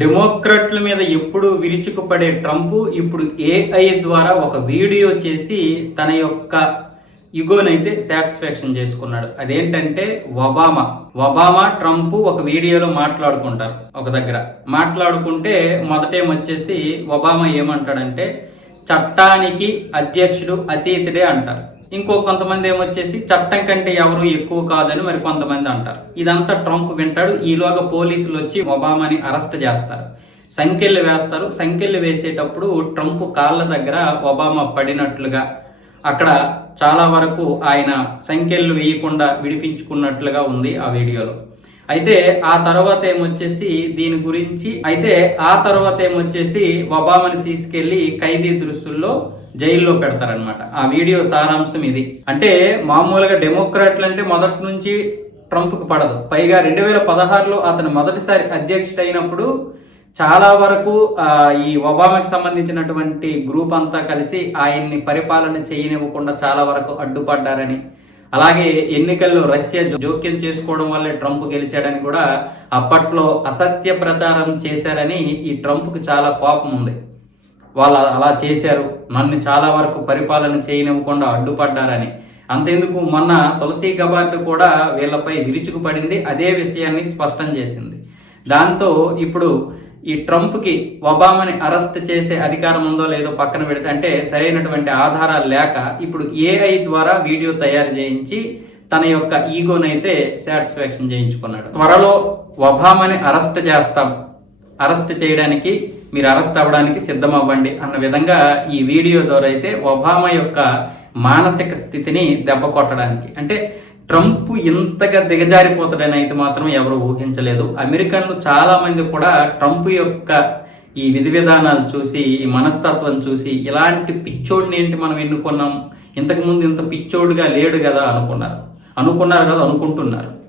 డెమోక్రాట్ల మీద ఎప్పుడు విరుచుకుపడే ట్రంప్ ఇప్పుడు ఏఐ ద్వారా ఒక వీడియో చేసి తన యొక్క ఇగోనైతే సాటిస్ఫాక్షన్ చేసుకున్నాడు. అదేంటంటే ఒబామా. ఒబామా ట్రంప్ ఒక వీడియోలో మాట్లాడుకుంటారు ఒక దగ్గర. మాట్లాడుకుంటే మొదటేమొచ్చేసి ఒబామా ఏమంటాడంటే చట్టానికి అధ్యక్షుడు అతీతుడే అంటారు. ఇంకో కొంతమంది ఏమొచ్చేసి చట్టం కంటే ఎవరు ఎక్కువ కాదని మరి కొంతమంది అంటారు. ఇదంతా ట్రంప్ వింటాడు. ఈలోగా పోలీసులు వచ్చి ఒబామాని అరెస్ట్ చేస్తారు. సంఖ్యలు వేస్తారు. సంఖ్యలు వేసేటప్పుడు ట్రంప్ కాళ్ళ దగ్గర ఒబామా పడినట్లుగా అక్కడ చాలా వరకు ఆయన సంఖ్యలు వేయకుండా విడిపించుకున్నట్లుగా ఉంది ఆ వీడియోలో. అయితే ఆ తర్వాత ఏమొచ్చేసి దీని గురించి అయితే ఆ తర్వాత ఏమొచ్చేసి ఒబామాని తీసుకెళ్ళి ఖైదీ దృశ్యుల్లో జైల్లో పెడతారనమాట ఆ వీడియో సారాంశం ఇది. అంటే మామూలుగా డెమోక్రాట్లు అంటే మొదటి నుంచి ట్రంప్కి పడదు. పైగా రెండు వేల పదహారులో అతను మొదటిసారి అధ్యక్షుడైనప్పుడు చాలా వరకు ఈ ఒబామాకి సంబంధించినటువంటి గ్రూప్ అంతా కలిసి ఆయన్ని పరిపాలన చేయనివ్వకుండా చాలా వరకు అడ్డుపడ్డారని అలాగే ఎన్నికల్లో రష్యా జోక్యం చేసుకోవడం వల్లే ట్రంప్ గెలిచాడని కూడా అప్పట్లో అసత్య ప్రచారం చేశారని ఈ ట్రంప్కి చాలా కోపం ఉంది. వాళ్ళు అలా చేశారు. నన్ను చాలా వరకు పరిపాలన చేయనివ్వకుండా అడ్డుపడ్డారని. అంతెందుకు మొన్న తులసి గబార్డు కూడా వీళ్ళపై విరుచుకుపడింది. అదే విషయాన్ని స్పష్టం చేసింది. దాంతో ఇప్పుడు ఈ ట్రంప్కి ఒబామాని అరెస్ట్ చేసే అధికారం ఉందో లేదో పక్కన పెడితే అంటే సరైనటువంటి ఆధారాలు లేక ఇప్పుడు ఏఐ ద్వారా వీడియో తయారు చేయించి తన యొక్క ఈగోనైతే సాటిస్ఫాక్షన్ చేయించుకున్నాడు. త్వరలో ఒబామాని అరెస్ట్ చేస్తాం. అరెస్ట్ చేయడానికి మీరు అరెస్ట్ అవ్వడానికి సిద్ధం అవ్వండి అన్న విధంగా ఈ వీడియో ద్వారా అయితే ఒబామా యొక్క మానసిక స్థితిని దెబ్బ కొట్టడానికి అంటే ట్రంప్ ఇంతగా దిగజారిపోతాడని అయితే మాత్రం ఎవరు ఊహించలేదు. అమెరికన్లు చాలా మంది కూడా ట్రంప్ యొక్క ఈ విధి విధానాలు చూసి ఈ మనస్తత్వం చూసి ఇలాంటి పిచ్చోడిని ఏంటి మనం ఎన్నుకున్నాం? ఇంతకుముందు ఇంత పిచ్చోడుగా లేడు కదా అనుకున్నారు. అనుకున్నారు కదా అనుకుంటున్నారు.